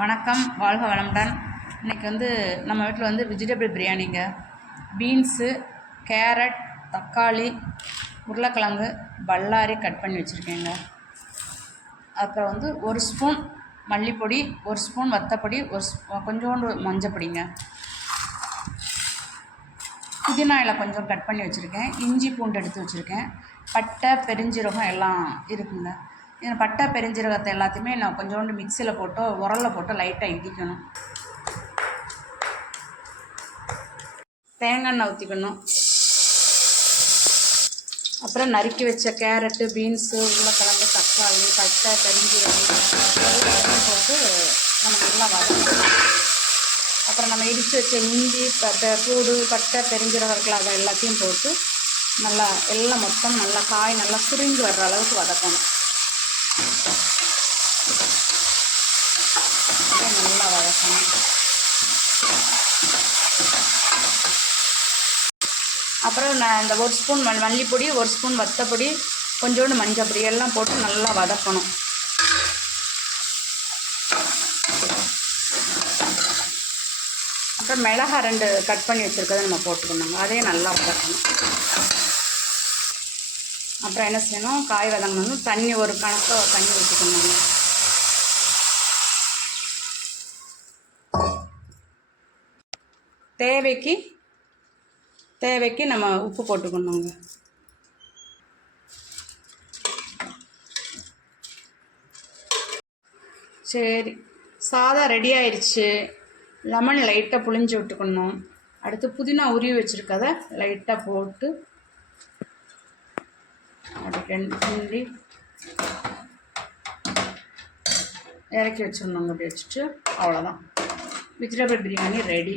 வணக்கம், வாழ்க வளமுடன். இன்றைக்கி நம்ம வீட்டில் வெஜிடபிள் பிரியாணிங்க. பீன்ஸு, கேரட், தக்காளி, உருளைக்கிழங்கு, பல்லாரி கட் பண்ணி வச்சுருக்கேங்க. அப்புறம் ஒரு ஸ்பூன் மல்லிப்பொடி, ஒரு ஸ்பூன் வத்தப்பொடி, கொஞ்சோண்டு மஞ்சப்பொடிங்க. புதினா இலை கொஞ்சம் கட் பண்ணி வச்சுருக்கேன். இஞ்சி பூண்டு எடுத்து வச்சுருக்கேன். பட்டை, பெருஞ்சீரகம் எல்லாம் இருக்குங்க. பட்டை பெருஞ்சீரகத்தை எல்லாத்தையுமே நான் கொஞ்சோண்டு மிக்சியில் போட்டு உரலில் போட்டு லைட்டாக இடிக்கணும். தேங்காய் எண்ணெய் ஊற்றிக்கணும். அப்புறம் நறுக்கி வச்ச கேரட்டு, பீன்ஸு, உருளைக்கிழங்கு, தக்காளி, பட்டை, பெருஞ்சீரகம் போட்டு நம்ம நல்லா வதக்கணும். அப்புறம் நம்ம இடித்து வச்ச இஞ்சி, பூடு, பட்டை, பெருஞ்சீரகம் இருக்கலாம், அதை எல்லாத்தையும் போட்டு நல்லா எல்லாம் மொத்தம் நல்லா காய் நல்லா சுருங்கி வர்ற அளவுக்கு வதக்கணும். நல்லா வதக்கணும். அப்புறம் நான் இந்த ஒரு ஸ்பூன் மல்லிப்பொடி, ஒரு ஸ்பூன் வத்தப்பொடி, கொஞ்சோண்டு மஞ்சள் பொடி எல்லாம் போட்டு நல்லா வதக்கணும். அப்புறம் மிளகாய் 2 கட் பண்ணி வச்சுருக்கதை நம்ம போட்டுக்கணுங்க. அதையும் நல்லா வதக்கணும். அப்புறம் என்ன செய்யணும், காய் வதங்கணும். தண்ணி ஒரு கணக்காக தண்ணி ஊற்றிக்கணுங்க. தேவைக்கு நம்ம உப்பு போட்டுக்கணுங்க. சரி, சாதம் ரெடி ஆயிடுச்சு. லெமன் லைட்டாக புளிஞ்சு விட்டுக்கணும். அடுத்து புதினா உருவி வச்சுருக்கதை லைட்டாக போட்டு அப்படி கிண்டி இறக்கி வச்சிடணுங்க. அப்படி வச்சுட்டு அவ்வளோதான், வெஜிடபிள் பிரியாணி ரெடி.